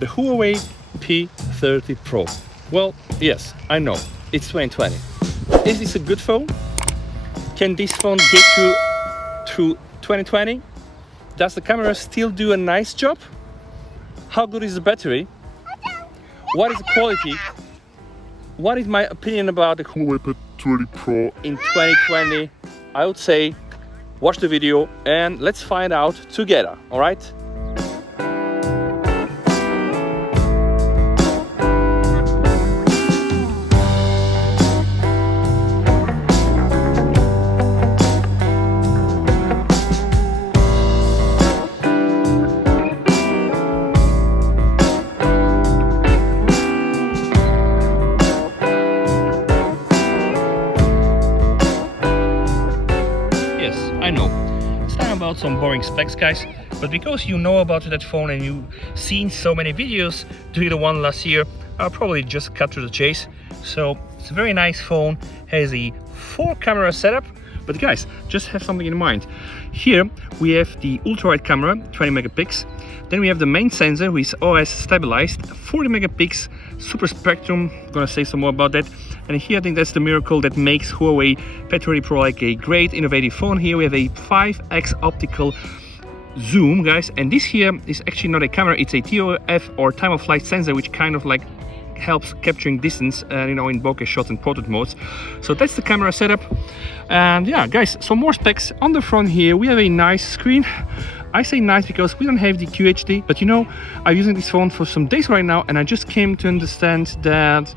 the Huawei P30 Pro. Well, yes, I know, it's 2020. Is this a good phone? Can this phone get you through 2020? Does the camera still do a nice job? How good is the battery? What is the quality? What is my opinion about the Huawei P30 Pro in 2020? I would say watch the video and let's find out together, all right? I know, it's not about some boring specs, guys, but because you know about that phone and you've seen so many videos doing the one last year, I'll probably just cut to the chase. So it's a very nice phone, has a 4-camera setup, but guys, just have something in mind. Here we have the ultra-wide camera, 20 megapixels. Then we have the main sensor, which is OIS stabilized, 40 megapixels, super spectrum. I'm gonna say some more about that. And here I think that's the miracle that makes Huawei P30 Pro like a great innovative phone. Here we have a 5x optical zoom, guys, and this here is actually not a camera, it's a TOF or time of flight sensor, which kind of like helps capturing distance, you know, in bokeh shots and portrait modes. So that's the camera setup. And yeah, guys, some more specs on the front here. We have a nice screen. I say nice because we don't have the QHD, but you know, I'm using this phone for some days right now and I just came to understand that,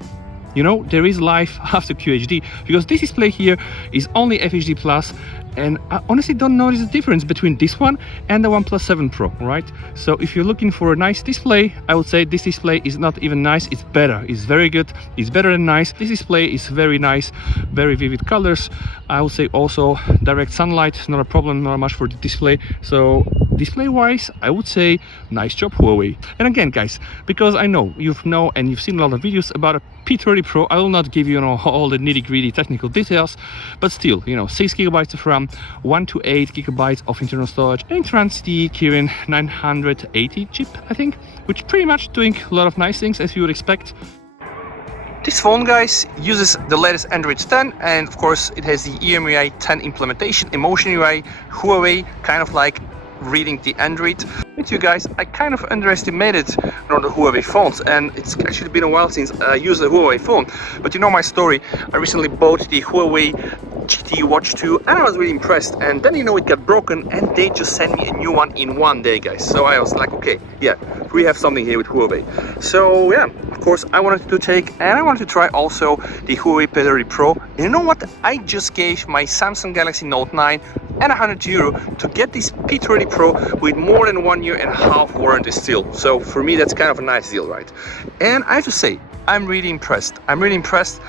you know, there is life after QHD, because this display here is only FHD plus, and I honestly don't notice the difference between this one and the OnePlus 7 Pro, right? So if you're looking for a nice display, I would say this display is not even nice, it's better, it's very good, it's better than nice. This display is very nice, very vivid colors. I would say also direct sunlight, not a problem, not much for the display. So display wise, I would say nice job, Huawei. And again, guys, because I know you've seen a lot of videos about a P30 Pro, I will not give you, all the nitty-gritty technical details, but still, 6 gigabytes of RAM, 1 to 8 gigabytes of internal storage, and the Kirin 980 chip, I think, which pretty much doing a lot of nice things as you would expect. This phone, guys, uses the latest Android 10, and of course it has the EMUI 10 implementation, Emotion UI, Huawei, kind of like reading the Android. With you guys, I kind of underestimated the Huawei phones, and it's actually been a while since I used a Huawei phone. But you know my story, I recently bought the Huawei GT Watch 2 and I was really impressed, and then it got broken and they just sent me a new one in one day, guys. So I was like, okay, yeah, we have something here with Huawei. So yeah, of course I wanted to take and I wanted to try also the Huawei P30 Pro. And you know what, I just gave my Samsung Galaxy Note 9 and €100 to get this P30 Pro with more than 1.5 year warranty still. So for me that's kind of a nice deal, right? And I have to say, I'm really impressed. I'm really impressed,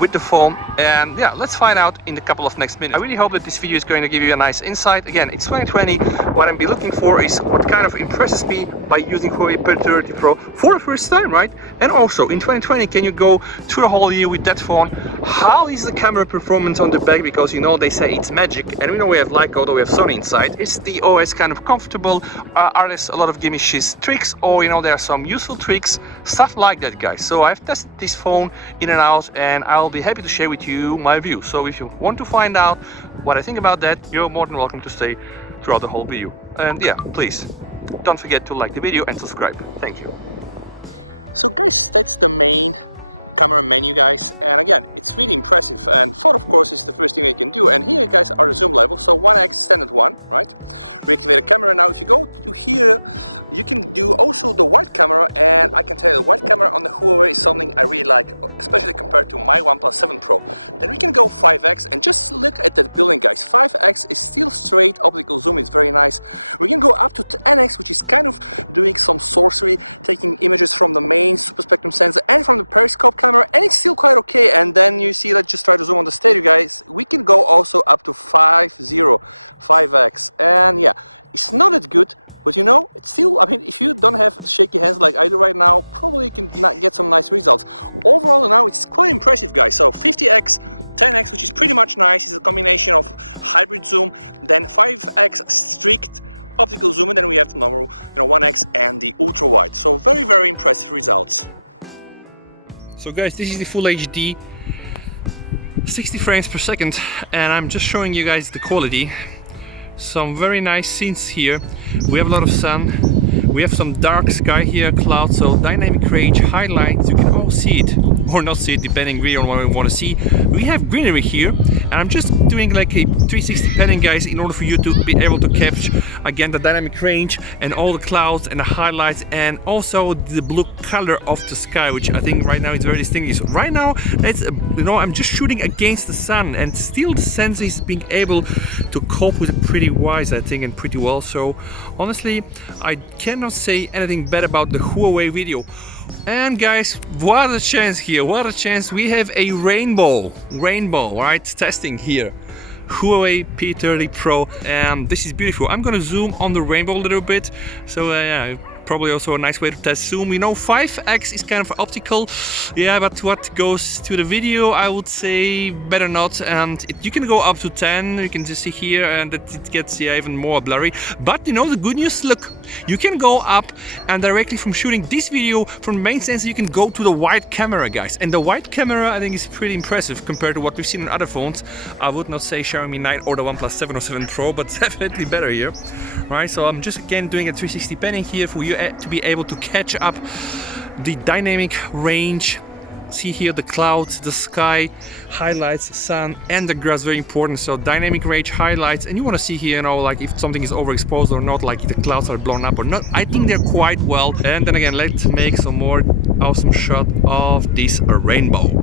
with the phone. And yeah, let's find out in a couple of next minutes. I really hope that this video is going to give you a nice insight. Again, it's 2020. What I'm looking for is what kind of impresses me by using Huawei P30 Pro for the first time, right? And also in 2020, can you go through the whole year with that phone? How is the camera performance on the back? Because they say it's magic, and we know we have Leica, although we have Sony inside. Is the OS kind of comfortable? Are there a lot of gimmicky tricks, or there are some useful tricks, stuff like that, guys. So I've tested this phone in and out, and I'll be happy to share with you my view. So if you want to find out what I think about that, you're more than welcome to stay throughout the whole video. And yeah, please don't forget to like the video and subscribe. Thank you. So guys, this is the full HD 60 frames per second, and I'm just showing you guys the quality. Some very nice scenes here. We have a lot of sun, we have some dark sky here, clouds, so dynamic range, highlights, you can all see it or not see it depending really on what we want to see. We have greenery here, and I'm just doing like a 360 panning, guys, in order for you to be able to capture again the dynamic range and all the clouds and the highlights, and also the blue color of the sky, which I think right now is very distinguished. Right now it's I'm just shooting against the sun, and still the sensor is being able to cope with it pretty wise, I think, and pretty well. So honestly, I cannot say anything bad about the Huawei video. And guys, what a chance here, what a chance. We have a rainbow, right, testing here. Huawei P30 Pro, and this is beautiful. I'm gonna zoom on the rainbow a little bit. So yeah, probably also a nice way to test zoom. 5x is kind of optical, yeah, but what goes to the video, I would say better not. And you can go up to 10, you can just see here, and it gets even more blurry. But the good news, look, you can go up, and directly from shooting this video from the main sensor, you can go to the wide camera, guys. And the wide camera, I think, is pretty impressive compared to what we've seen on other phones. I would not say Xiaomi 9 or the OnePlus 7 or 7 Pro, but definitely better here. Right, so I'm just again doing a 360 panning here for you to be able to catch up the dynamic range. See here the clouds, the sky, highlights, sun, and the grass, very important. So dynamic range, highlights, and you want to see here, like if something is overexposed or not, like if the clouds are blown up or not. I think they're quite well. And then again, let's make some more awesome shot of this rainbow.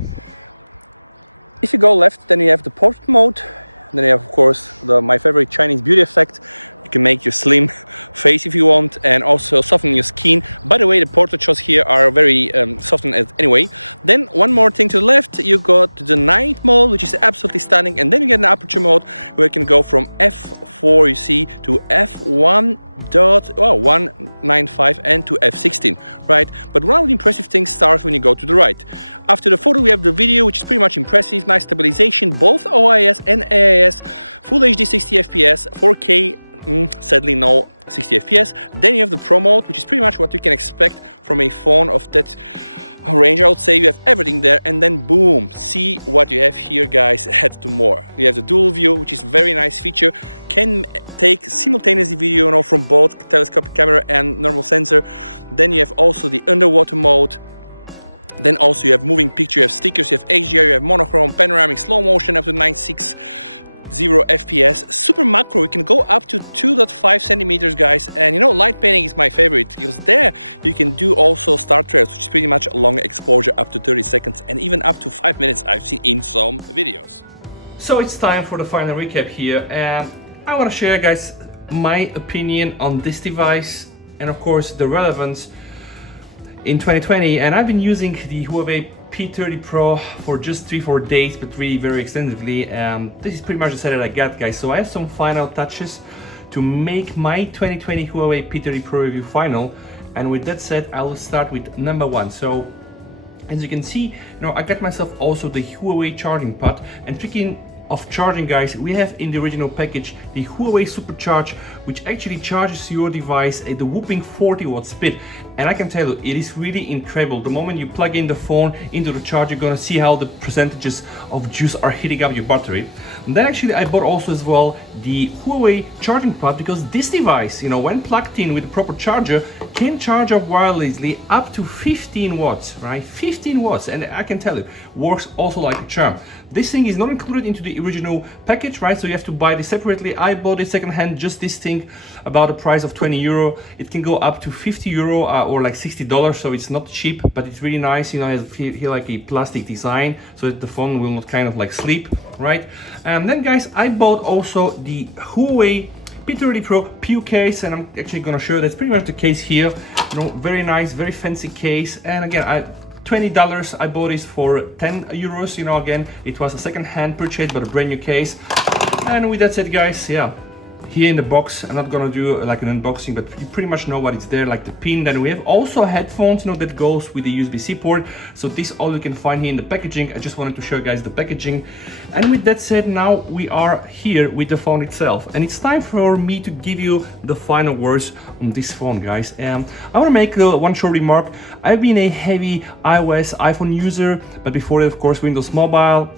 So it's time for the final recap here, and I want to share, guys, my opinion on this device and of course the relevance in 2020. And I've been using the Huawei P30 Pro for just 3-4 days, but really very extensively, and this is pretty much the set that I got, guys. So I have some final touches to make my 2020 Huawei P30 Pro review final, and with that said, I will start with number one. So as you can see, I got myself also the Huawei charging pad. And speaking of charging, guys, we have in the original package the Huawei Supercharge, which actually charges your device at the whopping 40-watt speed. And I can tell you, it is really incredible. The moment you plug in the phone into the charge, you're gonna see how the percentages of juice are heating up your battery. And then actually I bought also as well the Huawei charging pad, because this device, when plugged in with the proper charger, can charge up wirelessly up to 15 watts, right? 15 watts, and I can tell you, works also like a charm. This thing is not included into the original package, right? So you have to buy this separately. I bought it secondhand, just this thing, about a price of 20 euro. It can go up to 50 euro or like $60, so it's not cheap, but it's really nice. It has here like a plastic design so that the phone will not kind of like sleep, right? And then, guys, I bought also the Huawei P30 Pro PU case, and I'm actually gonna show you that's pretty much the case here. Very nice, very fancy case. And again, $20. I bought this for 10 euros. Again, it was a second-hand purchase, but a brand new case. And with that said, guys, yeah, here in the box. I'm not gonna do like an unboxing, but you pretty much know what is there, like the pin. Then we have also headphones, you know, that goes with the USB-C port. So this all you can find here in the packaging. I just wanted to show you guys the packaging. And with that said, now we are here with the phone itself. And it's time for me to give you the final words on this phone, guys. I wanna make one short remark. I've been a heavy iOS, iPhone user, but before that, of course, Windows Mobile,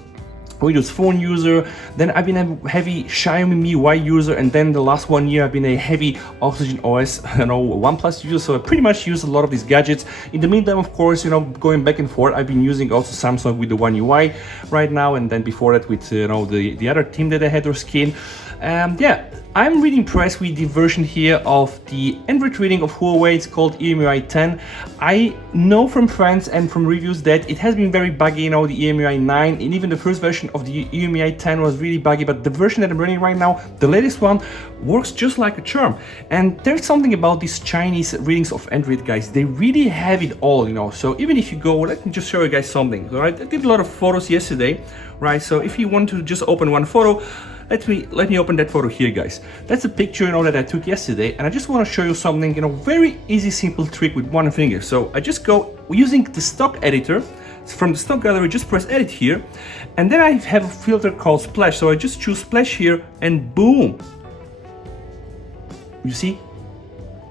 Windows Phone user. Then I've been a heavy Xiaomi MIUI user, and then the last 1 year I've been a heavy Oxygen OS, you know, OnePlus user. So I pretty much use a lot of these gadgets. In the meantime, of course, you know, going back and forth, I've been using also Samsung with the One UI right now, and then before that with you know the other team that I had, their skin. Yeah, I'm really impressed with the version here of the Android reading of Huawei. It's called EMUI 10. I know from friends and from reviews that it has been very buggy, you know, the EMUI 9, and even the first version of the EMUI 10 was really buggy, but the version that I'm running right now, the latest one, works just like a charm. And there's something about these Chinese readings of Android, guys. They really have it all, you know. So even if you go, let me just show you guys something, all right? I did a lot of photos yesterday, right? So if you want to just open one photo, let me open that photo here, guys. That's a picture, you know, that I took yesterday, and I just want to show you something, you know, very easy, simple trick with one finger. So I just go using the stock editor from the stock gallery, just press edit here, and then I have a filter called splash. So I just choose splash here, and boom, you see,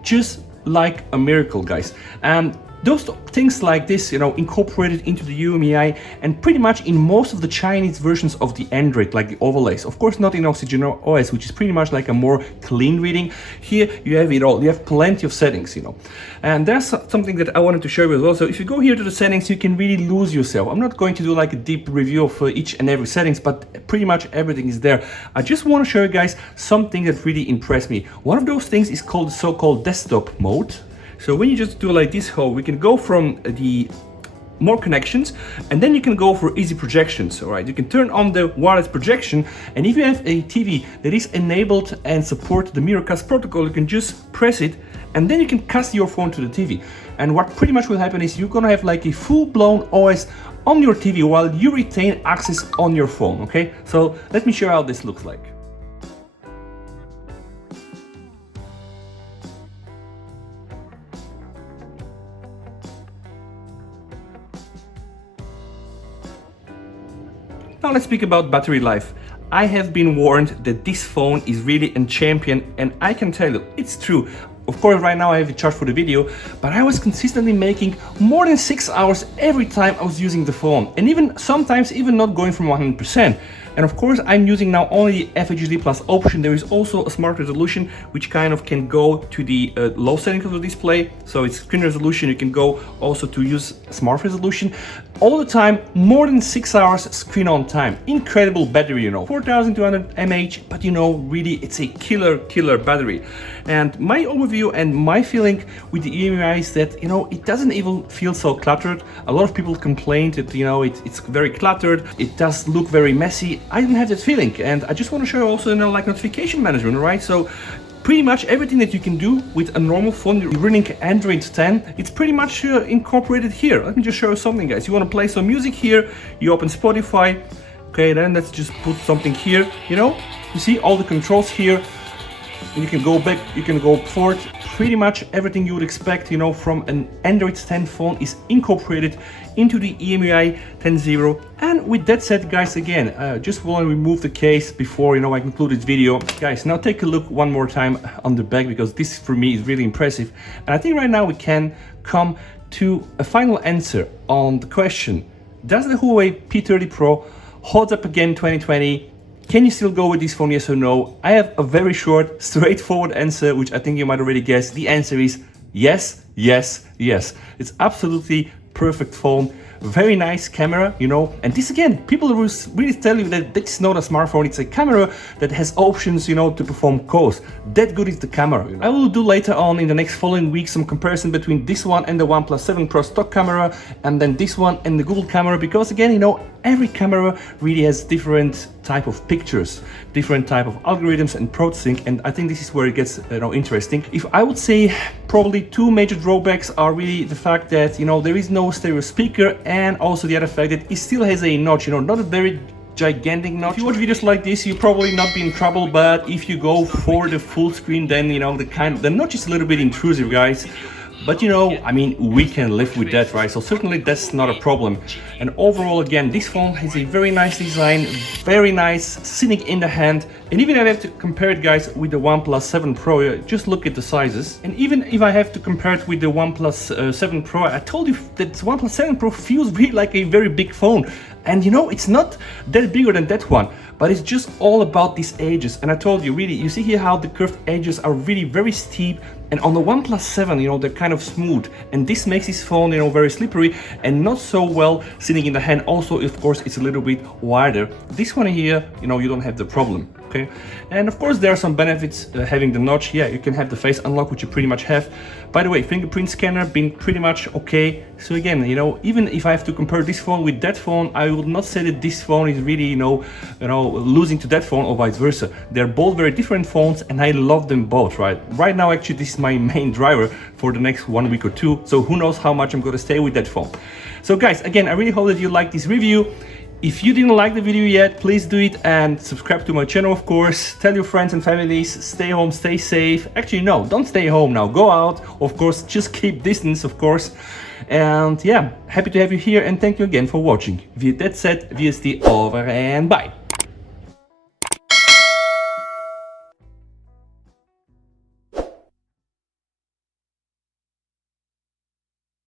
just like a miracle, guys. And those things like this, you know, incorporated into the UMEI and pretty much in most of the Chinese versions of the Android, like the overlays. Of course, not in Oxygen OS, which is pretty much like a more clean reading. Here you have it all. You have plenty of settings, you know. And that's something that I wanted to show you as well. So if you go here to the settings, you can really lose yourself. I'm not going to do like a deep review of each and every settings, but pretty much everything is there. I just want to show you guys something that really impressed me. One of those things is called the so-called desktop mode. So when you just do like this, we can go from the more connections, and then you can go for easy projections. All right, you can turn on the wireless projection, and if you have a TV that is enabled and support the Miracast protocol, you can just press it, and then you can cast your phone to the TV. And what pretty much will happen is you're gonna have like a full-blown OS on your TV while you retain access on your phone. Okay, so let me show you how this looks like. Now let's speak about battery life. I have been warned that this phone is really a champion, and I can tell you, it's true. Of course, right now I have it charged for the video, but I was consistently making more than 6 hours every time I was using the phone, and even sometimes even not going from 100%. And of course, I'm using now only the FHD Plus option. There is also a smart resolution, which kind of can go to the low settings of the display. So it's screen resolution. You can go also to use smart resolution. All the time, more than 6 hours screen on time. Incredible battery, you know, 4200 mAh, but you know, really it's a killer battery. And my overview and my feeling with the EMUI is that, you know, it doesn't even feel so cluttered. A lot of people complained that, you know, it's very cluttered. It does look very messy. I didn't have that feeling, and I just want to show you also, you know, like notification management, right? So pretty much everything that you can do with a normal phone running Android 10, it's pretty much incorporated here. Let me just show you something, guys. You want to play some music here, you open Spotify. Okay, then let's just put something here, you know, you see all the controls here, and you can go back, you can go forward. Pretty much everything you would expect, you know, from an Android 10 phone is incorporated into the EMUI 10.0. And with that said, guys, again, just want to remove the case before, you know, I conclude this video. Guys, now take a look one more time on the back, because this for me is really impressive. And I think right now we can come to a final answer on the question: does the Huawei P30 Pro hold up again 2020? Can you still go with this phone, yes or no? I have a very short, straightforward answer, which I think you might already guess. The answer is yes, yes, yes. It's absolutely perfect phone. Very nice camera, you know, and this again, people will really tell you that it's not a smartphone, it's a camera that has options, you know, to perform calls. That good is the camera, you know? I will do later on in the next following weeks some comparison between this one and the OnePlus 7 Pro stock camera, and then this one and the Google camera, because again, you know, every camera really has different type of pictures, different type of algorithms and processing, and I think this is where it gets, you know, interesting. If I would say probably two major drawbacks are really the fact that, you know, there is no stereo speaker, and also the other fact that it still has a notch, you know, not a very gigantic notch. If you watch videos like this, you probably not be in trouble, but if you go for the full screen, then you know the notch is a little bit intrusive, guys. But you know, I mean, we can live with that, right? So certainly that's not a problem. And overall, again, this phone has a very nice design, very nice, sitting in the hand. And even if I have to compare it, guys, with the OnePlus 7 Pro, just look at the sizes. And even if I have to compare it with the OnePlus 7 Pro, I told you that OnePlus 7 Pro feels really like a very big phone. And you know, it's not that bigger than that one, but it's just all about these edges. And I told you, really, you see here how the curved edges are really very steep. And on the OnePlus 7, you know, they're kind of smooth. And this makes this phone, you know, very slippery and not so well sitting in the hand. Also, of course, it's a little bit wider. This one here, you know, you don't have the problem. Okay, and of course there are some benefits having the notch. Yeah, you can have the face unlock, which you pretty much have. By the way, fingerprint scanner been pretty much okay. So again, you know, even if I have to compare this phone with that phone, I would not say that this phone is really, you know, losing to that phone or vice versa. They're both very different phones, and I love them both. Right now, actually, this is my main driver for the next 1 week or two. So who knows how much I'm going to stay with that phone. So guys, again, I really hope that you like this review. If you didn't like the video yet, please do it and subscribe to my channel, of course. Tell your friends and families, stay home, stay safe. Actually, no, don't stay home now. Go out, of course, just keep distance, of course. And yeah, happy to have you here and thank you again for watching. With that said, VST over and bye.